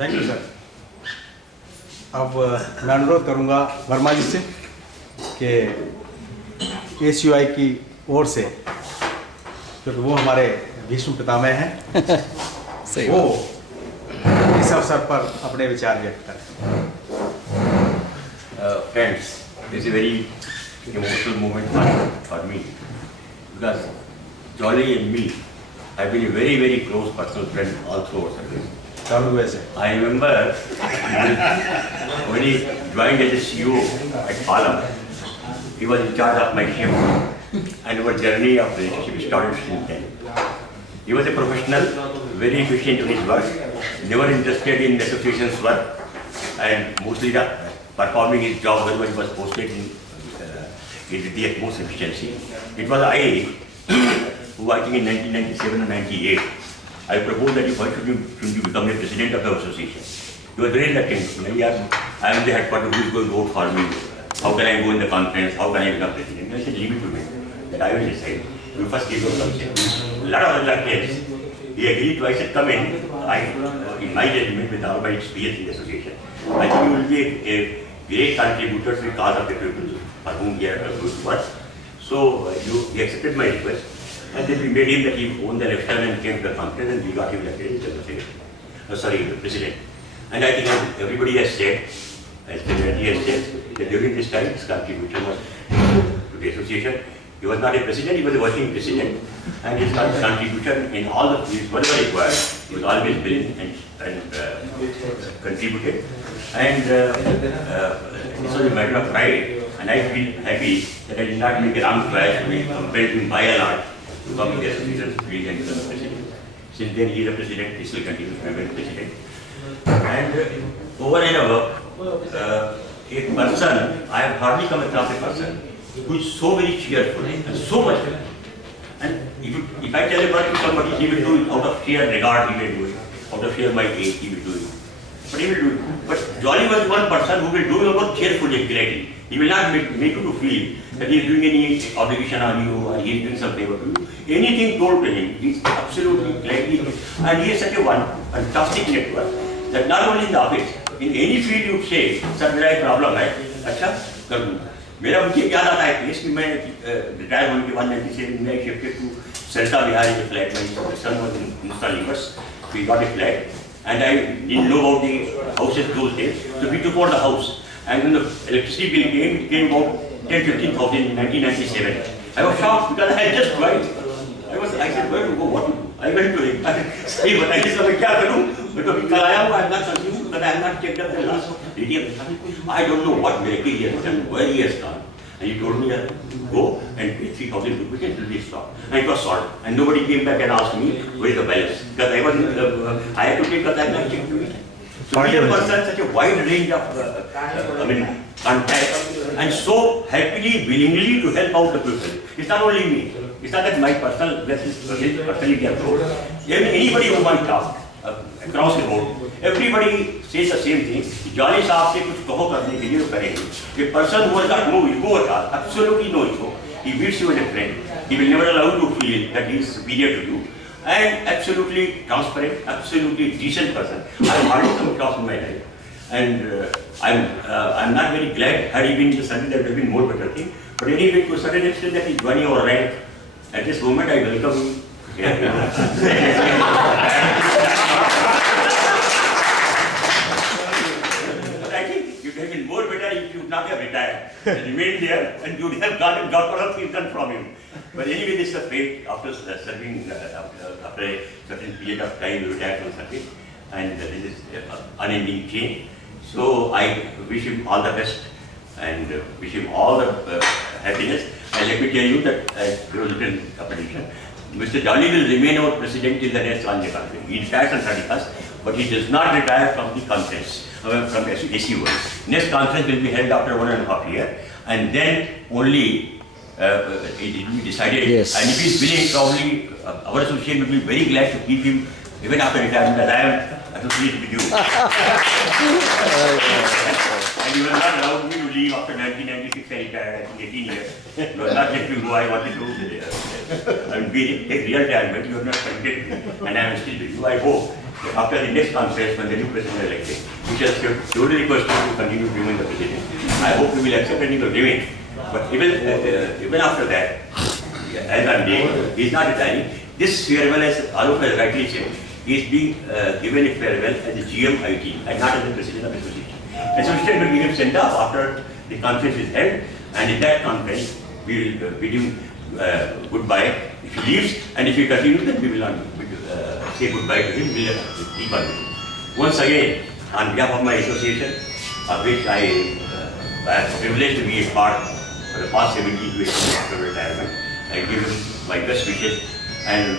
Thank you sir. अब मैं अनुरोध करूंगा वर्मा जी से कि ACUI की ओर से, क्योंकि वो हमारे भीष्म पितामह हैं, वो इस अवसर पर अपने विचार व्यक्त करें। Friends, this is a very emotional moment for me because Jolly and me have been a very, very close personal friend all through our service. I remember when he joined as a CEO at Palam, he was in charge of my ship and our journey of relationship started since then. He was a professional, very efficient in his work, never interested in the association's work and mostly performing his job whenever he was posted in the utmost efficiency. It was I who, I think in 1997 or 98, I proposed that why should you become the president of the association. He was very reluctant. I am the headquarters, who is going to vote for me? How can I go in the conference? How can I become president? I said, leave it to me. That I will decide. You first give your consent. A lot of reluctance. He agreed to, I said, come in. In my judgment, with all my experience in the association, I think you will be a great contributor to the cause of the people for whom we are going to work. So he accepted my request. And then we made him that he owned the left hand and came to the conference and we got him elected as the president. And I think everybody has said, as the community has said, that during this time his contribution was to the association. He was not a president, he was a working president. And his contribution in all the fields, whatever required, he was always willing and contributed. And this was a matter of pride. And I feel happy that I did not make a wrong choice to be compelled him by a lot to come to the association and become the president. Since then he is a president, he still continues to be a president. And over and above, a person, I have hardly come across a person who is so very cheerful and so much fun. And if I tell a word to somebody, he will do it out of sheer regard, he will do it. Out of sheer my age, he will do it. But he will do it. But Jolly was one person who will do it about cheerfully, gladly. He will not make you to feel that he is doing any obligation on you or he is doing some favor to you. Anything told to him, he is absolutely gladly. And he is such a fantastic network that not only in the office, in any field you say, sir, मेरा एक problem है, अच्छा कर दूँगा. मेरा मुझे याद आता है केस कि मैं रिटायर होने के बाद 97 में शिफ्टेड टू सेल्टा विहार के फ्लैट में. Son was in Hindustan Unilever. We got a flat and I didn't know about the houses those days. So we took over the house. And when the electricity bill came, it came about 10,000-15,000 in 1997. I was shocked because I had just joined. I said, where to go, what to do? I went to him. Hey, but I said, क्या करूँ? मैं तो अभी कल आया हूँ, I have not consumed, but I have not checked up the last reading. I don't know what miracle he has done, where he has gone. And he told me, go and pay 3,000 rupees and release stock. And it was solved. And nobody came back and asked me, where is the balance? Because I had to take a time and check to it. So we have such a wide range of contacts and so happily, willingly to help out the people. It's not only me. It's not that my personal personality approach. Anybody who wants to talk across the board, everybody says the same thing. Jolly साहब से कुछ कहो करने के लिए वो करेंगे. The person who has got no ego at all, absolutely no ego, he meets you as a friend. He will never allow you to feel that he is superior to you. And absolutely transparent, absolutely decent person. I have hardly come across in my life. And I'm not very glad. Had he been the Sunday, there would have been more better thing. But anyway, to a certain extent that he's joining our rank. At this moment, I welcome him. But I think it would have been more better if you would not have retired. Remained there and you would have got all of things done from him. But anyway, this is a fate after serving after a certain period of time, you retire from service. And this is unending change. So I wish him all the best and wish him all the happiness. And let me tell you that there was a little competition. Mr. Jolly will remain our president till the next Anjay conference. He retires on 31st, but he does not retire from the conference, from the ACUI. Next conference will be held after 1.5 years, and then only it will be decided. Yes. And if he is willing, probably our association will be very glad to keep him even after retirement, as I am associated with you. And you have not allowed me to leave after 1996. I retired, I think 18 years. You have not let me go. I wanted to take real retirement. You have not permitted me, and I am still with you. I hope that after the next conference, when the new president is elected, we shall surely request you to continue to remain the president. I hope you will accept and you will remain. But even after that, as I'm saying, he is not retiring. This farewell, as Alok has rightly said, he is being given a farewell as the GM IT and not as the president of the association. The association will give him send off after the conference is held, and in that conference, we will bid him goodbye if he leaves, and if he continues, then we will not say goodbye to him. We will keep on with him. Once again, on behalf of my association, of which I am privileged to be a part for the past 17 years after retirement, I give him my best wishes and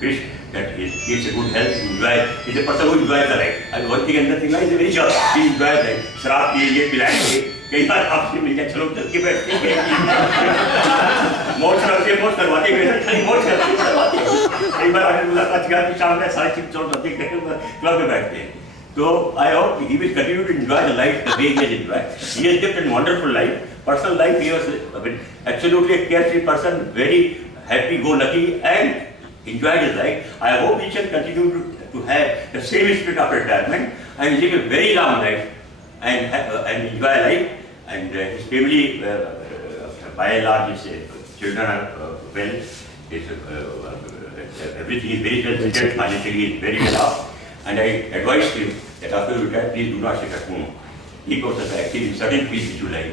wish that he gives a good health, he's a person who enjoys the life. And one thing and nothing like, he's a very sure, he enjoys life. शराब पिएंगे, पिलाएंगे, कई बार आपसे मिल जाए, चलो चल के बैठते हैं। मोट करवाते हैं, खाली मोट करवाते हैं। एक बार आगे मुलाकात किया कि शाम में 6:30 क्लब में बैठते हैं। So I hope he will continue to enjoy the life the way he has enjoyed. He has lived a wonderful life. Personal life, he was absolutely a carefree person, very happy-go-lucky, and enjoyed his life. I hope he shall continue to have the same spirit after retirement and live a very long life and enjoy life. And his family, by and large, his children are well. Everything is very well settled, financially he is very well off. And I advised him that after you retire, please do not sit at home. Keep yourself active in certain fields which you like.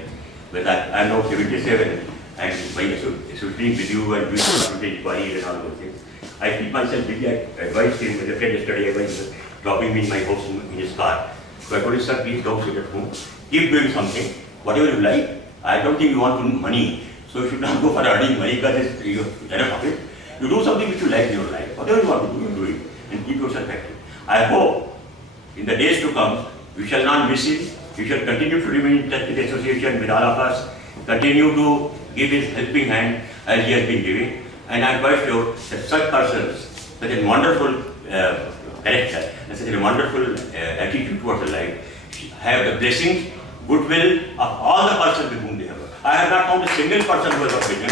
But I am now 77 and by associating with you and doing consultation inquiries and all those things, I keep myself busy. I advised him with a friend yesterday. I was dropping me in my house in his car. So I told him, sir, please don't sit at home. Keep doing something, whatever you like. I don't think you want money, so you should not go for earning money because you have enough of it. You do something which you like in your life. Whatever you want to do, you do it and keep yourself active. I hope in the days to come, we shall not miss him. We shall continue to remain in touch with the association, with all of us, continue to give his helping hand as he has been giving. And I am quite sure that such persons, such a wonderful character, and such a wonderful attitude towards life, have the blessings, goodwill of all the persons with whom they have worked. I have not found a single person who has worked with him.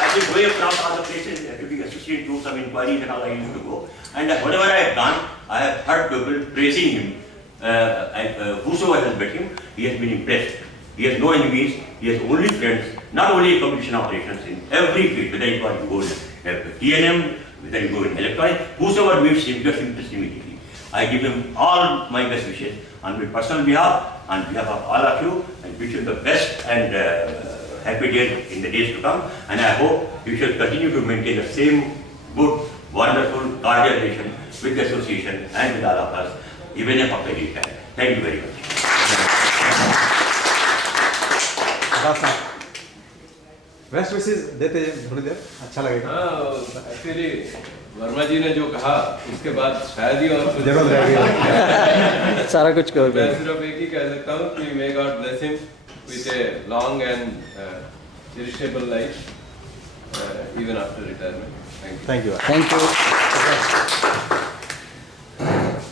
I think way across all the places to be associated to some inquiries and all I used to go. And whatever I have done, I have heard people praising him. Whosoever has met him, he has been impressed. He has no enemies, he has only friends, not only in competition operations, in every field, whether you go in TNM, whether you go in electronics, whosoever meets him, just impressed immediately. I give him all my best wishes on my personal behalf, on behalf of all of you, and wish you the best and happy days in the days to come. And I hope you shall continue to maintain the same good, wonderful, cordial relation with the association and with all of us, even if after this time. Thank you very much. Best wishes देते हैं थोड़ी देर, अच्छा लगेगा। Actually Verma जी ने जो कहा उसके बाद शायद ही और जरूरत रहेगी सारा कुछ कवर मैं सिर्फ एक ही कह सकता हूँ कि may God bless him with a long and cherishable life even after retirement. Thank you. Thank you.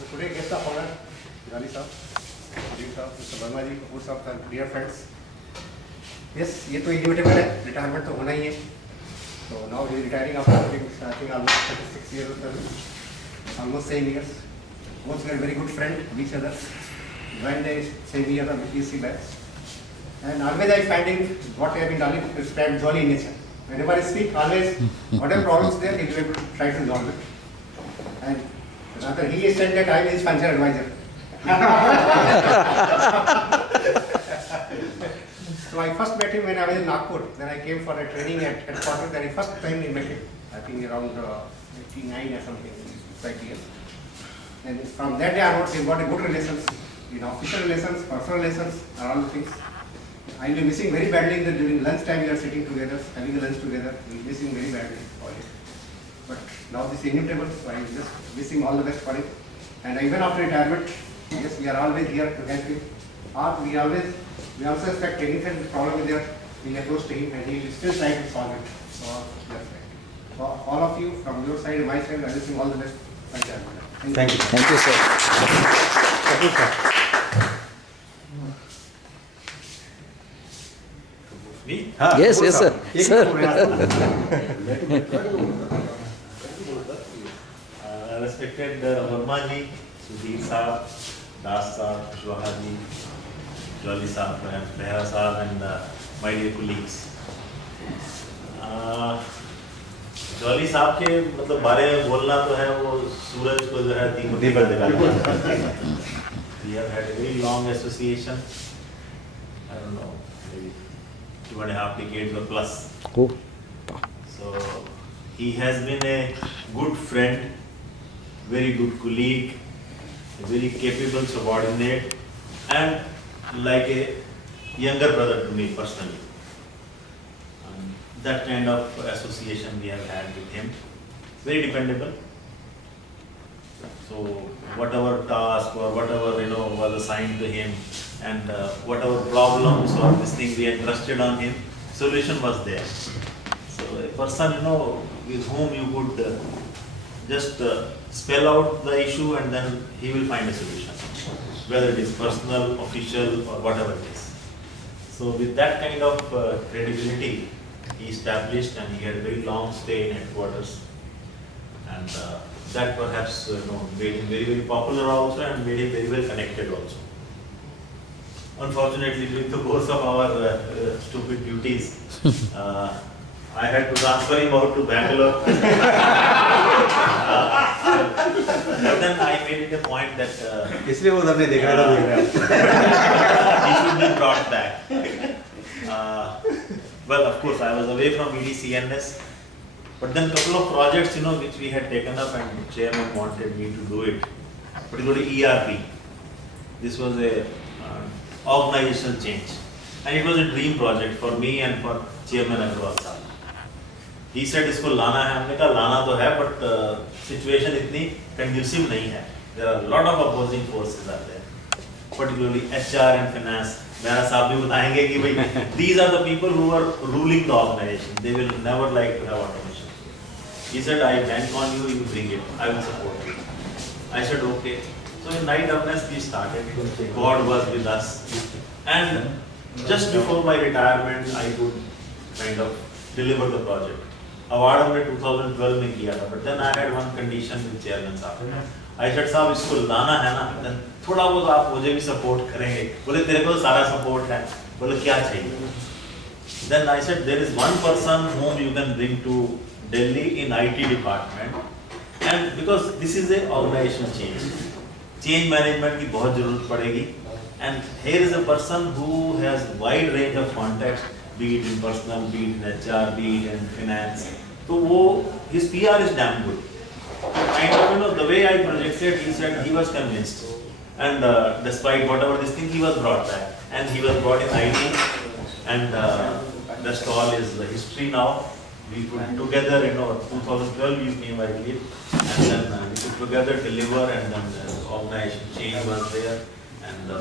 Today guest of honor, Gali Saab, Ajit Saab, Mr. Verma ji, Kapoor Saab, and dear friends. Yes, ये तो inevitable है, retirement तो होना ही है. So now he is retiring after I think almost 36 years of service, almost same years. Both were very good friends of each other. When they same year of BPSC batch. And always I find him what I have been telling is quite jolly in nature. Whenever I speak, always whatever problems there, he will be able to try to resolve it. And rather he is said that I am his financial advisor. So I first met him when I was in Nagpur. Then I came for a training at headquarters. Then I first time I met him. I think around 89 or something, 5 years. And from that day onwards, we got a good relations. You know, official relations, personal relations, are all the things. I will be missing very badly that during lunchtime we are sitting together, having a lunch together. We will be missing very badly. But now this is inevitable, so I am just wishing all the best for him. And even after retirement, yes, we are always here to help him. We also expect anything problem is there, we will approach to him and he will still try to solve it. So that's right. So all of you, from your side and my side, I wish you all the best. Thank you. Thank you sir. Kapoor साहब। हाँ, Yes, Kapoor yes, साहब। sir. एक Sir. Kapoor यहाँ। respected Verma ji, Sudhir Saab, Das Saab, Kushwaha ji, Jolly Saab, and Behra Saab, and my dear colleagues. Jolly साहब के मतलब बारे में बोलना तो है, वो सूरज को जो है तीन पर दिखाना। We have had a very long association. I don't know, maybe 2.5 decades or plus. Cool. So he has been a good friend, very good colleague, a very capable subordinate, and like a younger brother to me personally. That kind of association we have had with him. Very dependable. So whatever task or whatever was assigned to him, and whatever problems or this thing we entrusted on him, solution was there. So a person with whom you could just spell out the issue and then he will find a solution, whether it is personal, official, or whatever it is. So with that kind of credibility, he established, and he had a very long stay in headquarters, and that perhaps made him very, very popular also, and made him very well connected also. Unfortunately, during the course of our stupid duties, I had to transfer him out to Bangalore. But then I made it a point that इसलिए वो उधर नहीं देख रहा था, देख रहा he should be brought back. Well, of course, I was away from EDCNS, but then couple of projects, which we had taken up, and the chairman wanted me to do it, particularly ERP. This was a organizational change, and it was a dream project for me and for Chairman Agrawal sir. He said, इसको लाना है, हमने कहा लाना तो है, but situation इतनी conducive नहीं है. There are a lot of opposing forces out there, particularly HR and finance. मेरा साहब भी बताएंगे कि भाई these are the people who are ruling the organization. They will never like to have automation. He said, I bank on you, you bring it. I will support you. I said, okay. So in Night Awareness we started. God was with us. And just before my retirement, I could kind of deliver the project. Award हमने 2012 में किया था, but then I had one condition with Chairman साहब. I said, साहब इसको लाना है ना, then थोड़ा बहुत आप मुझे भी support करेंगे. बोले तेरे को सारा support है. बोले क्या चाहिए? Then I said, there is one person whom you can bring to Delhi in IT department, and because this is a organizational change management की बहुत जरूरत पड़ेगी, and here is a person who has wide range of contacts, be it in personal, be it in HR, be it in finance. So his PR is damn good. Kind of, the way I projected, he said he was convinced. And despite whatever this thing, he was brought back. And he was brought in IT. And the stall is history now. We put together, 2012 you came, I believe. And then we put together, deliver, and then the organization change was there. And a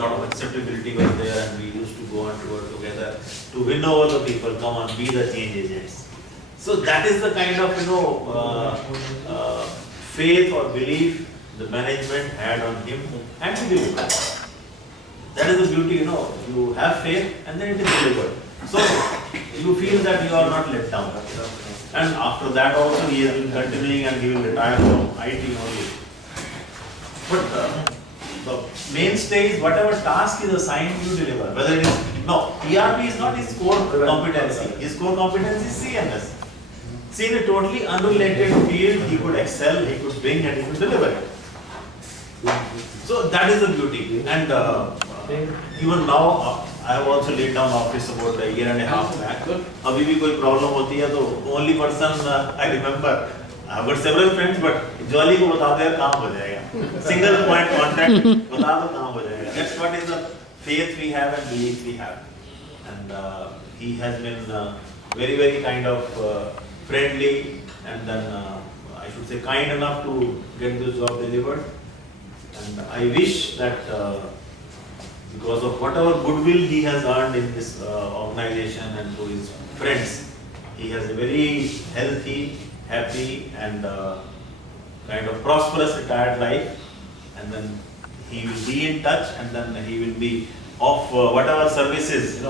lot of acceptability was there, and we used to go on tour together to win over the people, come on, be the change agents. So that is the kind of faith or belief the management had on him, and he delivered. That is the beauty, you have faith and then it is delivered. So you feel that you are not let down. And after that also he has been continuing, and he will retire from IT only. But the mainstay is whatever task is assigned, you deliver. Whether it is, ERP is not his core competency. His core competency is CNS. See, in a totally unrelated field, he could excel, he could bring, and he could deliver it. So that is the beauty. And even now, I have also laid down office about a year and a half back. अभी भी कोई problem होती है तो only person I remember. I've got several friends, but Jolly को बता दो यार काम हो जाएगा. Single point contact बता दो काम हो जाएगा. That's what is the faith we have and belief we have. And he has been very, very kind of friendly, and then I should say kind enough to get this job delivered. And I wish that because of whatever goodwill he has earned in this organization and to his friends, he has a very healthy, happy, and kind of prosperous retired life. And then he will be in touch, and then he will be of whatever services,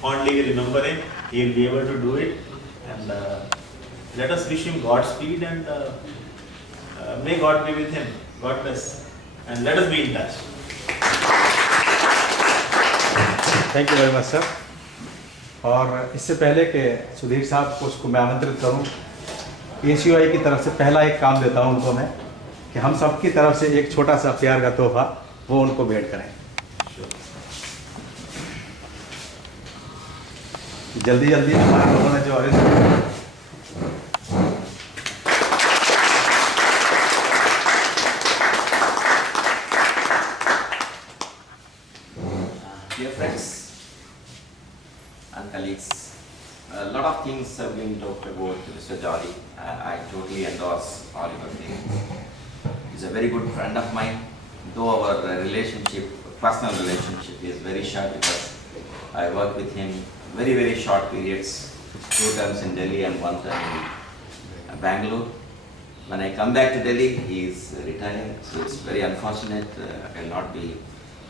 fondly remembering, he will be able to do it. And let us wish him Godspeed, and May God be with him. God bless. And let us be in touch. Thank you very much sir. और इससे पहले कि सुधीर साहब को उसको मैं आमंत्रित करूं, ACUI की तरफ से पहला एक काम देता हूं उनको मैं, कि हम सब की तरफ से एक छोटा सा प्यार का तोहफा वो उनको भेंट करें। जल्दी जल्दी हमारे लोगों ने जो arrange Dear friends and colleagues, a lot of things have been talked about Mr. Jolly. I totally endorse all your things. He's a very good friend of mine, though our relationship, personal relationship is very short because I worked with him very, very short periods, 2 times in Delhi and 1 time in Bangalore. When I come back to Delhi, he is retiring, so it's very unfortunate I will not be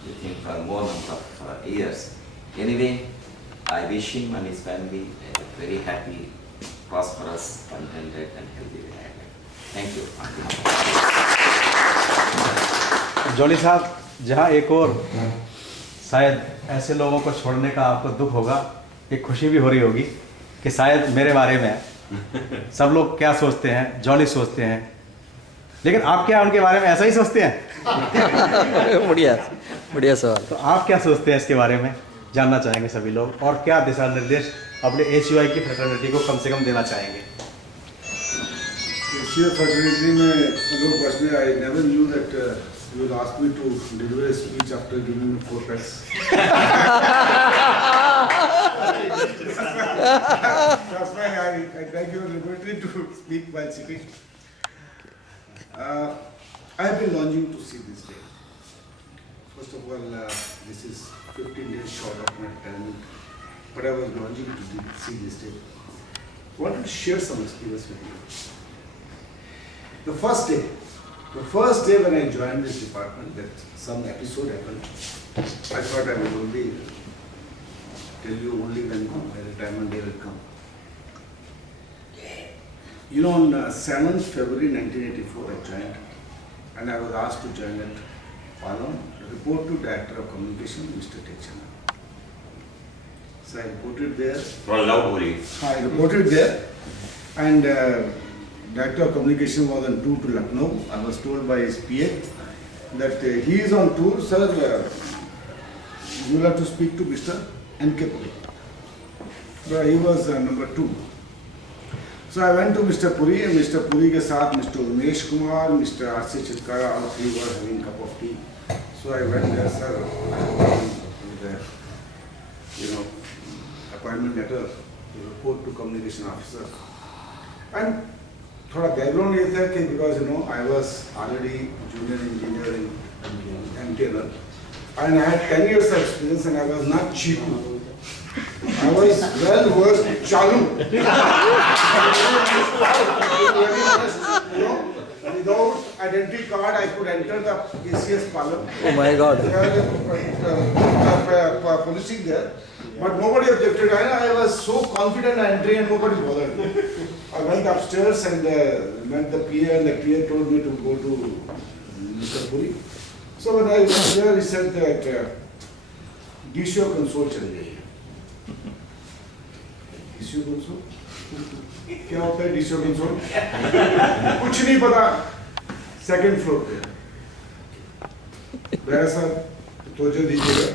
with him for more number of years. Anyway, I wish him and his family a very happy, prosperous, contented and healthy retirement. Thank you. Jolly साहब, जहाँ एक और शायद ऐसे लोगों को छोड़ने का आपको दुख होगा, एक खुशी भी हो रही होगी कि शायद मेरे बारे में सब लोग क्या सोचते हैं, जॉली सोचते हैं, लेकिन आप क्या उनके बारे में ऐसा ही सोचते हैं? बढ़िया बढ़िया सवाल। तो आप क्या सोचते हैं इसके बारे में, जानना चाहेंगे सभी लोग, और क्या दिशा निर्देश अपने ACUI की फ्रेटर्निटी को कम से कम देना चाहेंगे? ACUI fraternity में लोग personally I never knew that you will ask me to deliver a speech after giving me 4 pets. That's why I take your liberty to speak while sitting. I have been longing to see this day. First of all, this is 15 days short of my retirement, but I was longing to see this day. I wanted to share some experience with you. The first day when I joined this department, that some episode happened, I thought I would only tell you only when my retirement day will come. You know, on 7th February 1984, I joined, and I was asked to join at Palam, report to Director of Communication, Mr. Techchana. So I reported there. For loud voice. I reported there, and Director of Communication was on tour to Lucknow. I was told by his PA that he is on tour, sir. You will have to speak to Mr. N.K. Puri. But he was number 2. So I went to Mr. Puri, and Mr. Puri ke saath Mr. Umesh Kumar, Mr. R.C. Chitkara, all 3 were having a cup of tea. So I went there, sir, with a, appointment letter to report to communication officer. And थोड़ा background ये था कि because I was already junior engineer in MTNL, and I had 10 years of experience, and I was not cheapo. I was well versed chalu. Without identity card, I could enter the ACS Palam. Oh my God. Policing there, but nobody objected. I was so confident I entered and nobody bothered me. I went upstairs and met the PA, and the PA told me to go to Mr. Puri. So when I was there, he said that DCO console चल गई है. DCO console? क्या होता है DCO console? कुछ नहीं पता. Second floor पे. मेरा सर तोजो दीजिएगा.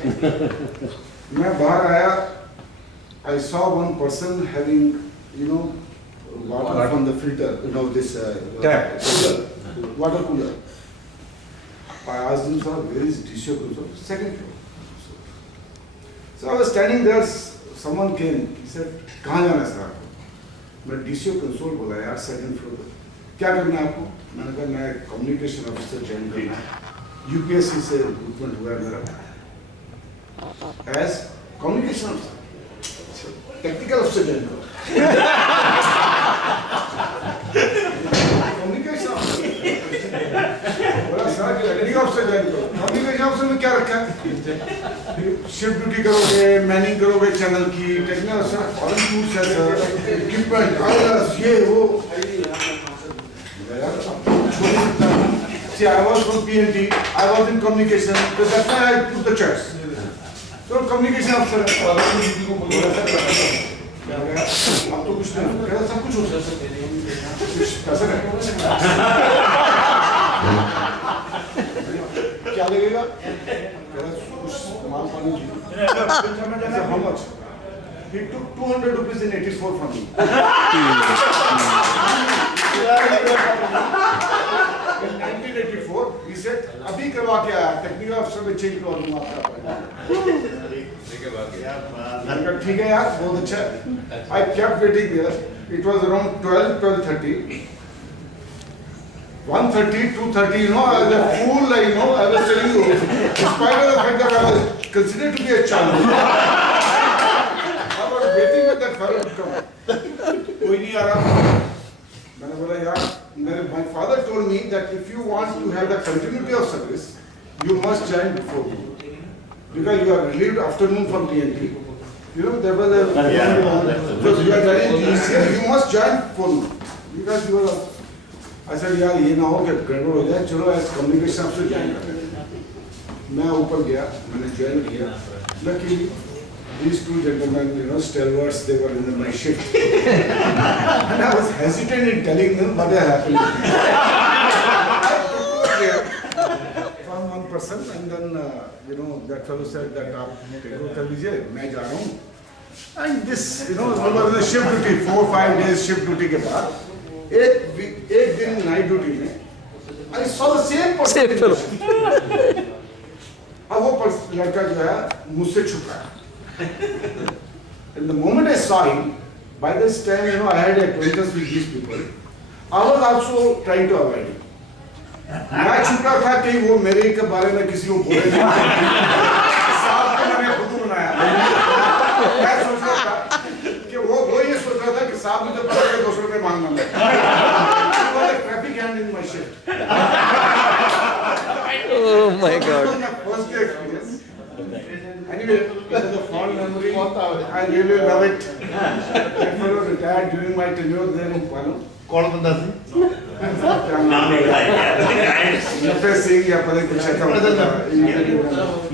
मैं बाहर आया. I saw one person having, water from the filter, this Tap. cooler, water cooler. I asked him, sir, where is DCO console? Second floor. So I was standing there, someone came, he said, कहाँ जाना है sir आपको? मैं DCO console बोला यार, second floor पे. क्या करना है आपको? मैंने कहा मैं communication officer join करना है. UPSC से recruitment हुआ है मेरा. As communication officer. Technical officer join करो. Communication officer. बोला सर technical officer join करो. Communication officer में क्या रखा है? शिफ्ट ड्यूटी करोगे, मैनिंग करोगे चैनल की, टेक्निकल सर फॉरेन टूल्स है सर, इक्विपमेंट, ये वो कुछ हो नहीं सकता. See, I was from PNT, I was in communication, so that's why I put the chairs. So communication officer. अब तो कुछ नहीं, कह रहा सब कुछ हो सकता है. कुछ पैसा नहीं. क्या लगेगा? कह रहा कुछ माल पानी चाहिए. I said, how much? He took 200 rupees in 84 from me. In 1984, he said, अभी करवा के आया, टेक्निकल अफसर में चेंज करवा दूंगा आपका. मैंने कहा ठीक है यार, बहुत अच्छा है. I kept waiting there. It was around 12:30. 1:30, 2:30, you know, I was a fool, I know, I was telling you, in spite of the fact that I was considered to be a child. I was waiting with that fellow to come. कोई नहीं आ रहा. मैंने बोला यार, my father told me that if you want to have the continuity of service, you must join before me. Because you are relieved afternoon from PNT. You know, there was a... So you are joining GCL, you must join before me. Because you are... I said यार ये ना हो कि गड़बड़ हो जाए, चलो as communication आपसे ज्वाइन करते हैं. मैं ऊपर गया, मैंने ज्वाइन किया. Luckily, these two gentlemen, you know, stalwarts, they were in my shift. And I was hesitant in telling them what had happened. From one person, and then, you know, that fellow said that आप टेको कर लीजिए, मैं जा रहा हूँ. And this, you know, over the shift duty, 4-5 days shift duty के बाद, एक दिन नाइट ड्यूटी में, I saw the same person. अब वो लड़का जो है मुझसे छुपा है. And the moment I saw him, by this time, you know, I had acquaintance with these people. I was also trying to avoid him. मैं छुपा था कि वो मेरे के बारे में किसी को बोले नहीं. साहब को मैंने खुद बनाया. मैं सोच रहा था कि वो ये सोच रहा था कि साहब मुझे पता है 200 रुपए मांगना है. It was a traffic hand in my shift. Oh my God. First day experience. Anyway, this is a fond memory. I really love it. That fellow retired during my tenure there in Palo. कौन बंदा थी? नाम नहीं बताया. नफे सिंह या पता कुछ ऐसा.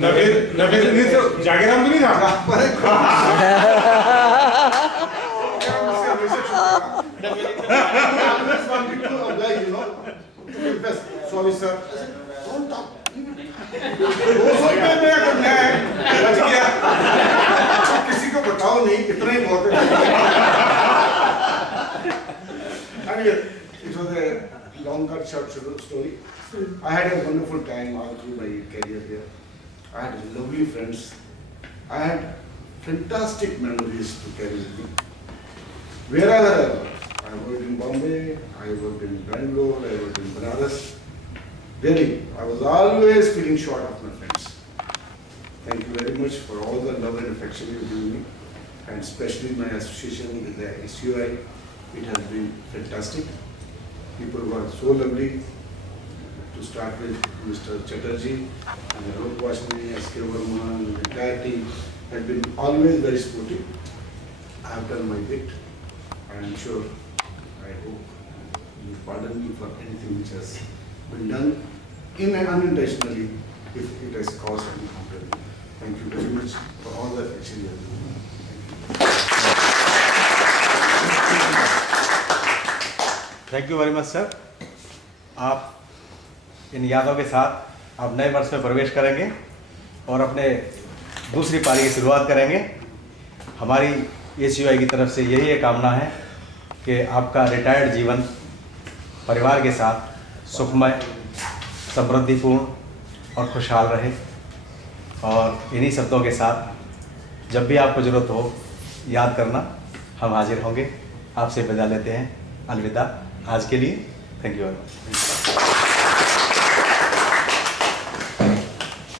नफे नहीं तो जागीराम तो नहीं था. Sorry sir. Don't talk. 200 रुपए मेरा करना है. बच गया. किसी को बताओ नहीं, इतना ही बहुत है. Anyway, it was a long cut short story. I had a wonderful time all through my career here. I had lovely friends. I had fantastic memories to carry with me. Wherever I worked. I worked in Bombay, I worked in Bangalore, I worked in Banaras. Really, I was always feeling short of my friends. Thank you very much for all the love and affection you give me, and especially my association with the SUI. It has been fantastic. People were so lovely. To start with, Mr. Chatterjee and Alok Vashni, S.K. Verma, and the entire team has been always very supportive. I have done my bit. I am sure, I hope you pardon me for anything which has been done unintentionally if it has caused any harm. Thank you very much for all the affection you have given. Thank you very much sir. आप इन यादों के साथ आप नए वर्ष में प्रवेश करेंगे और अपने दूसरी पारी की शुरुआत करेंगे. हमारी ACUI की तरफ से यही एक कामना है कि आपका रिटायर्ड जीवन परिवार के साथ सुखमय, समृद्धिपूर्ण और खुशहाल रहे. और इन्हीं शब्दों के साथ जब भी आपको ज़रूरत हो याद करना, हम हाजिर होंगे. आपसे विदा लेते हैं. अलविदा आज के लिए. Thank you very much.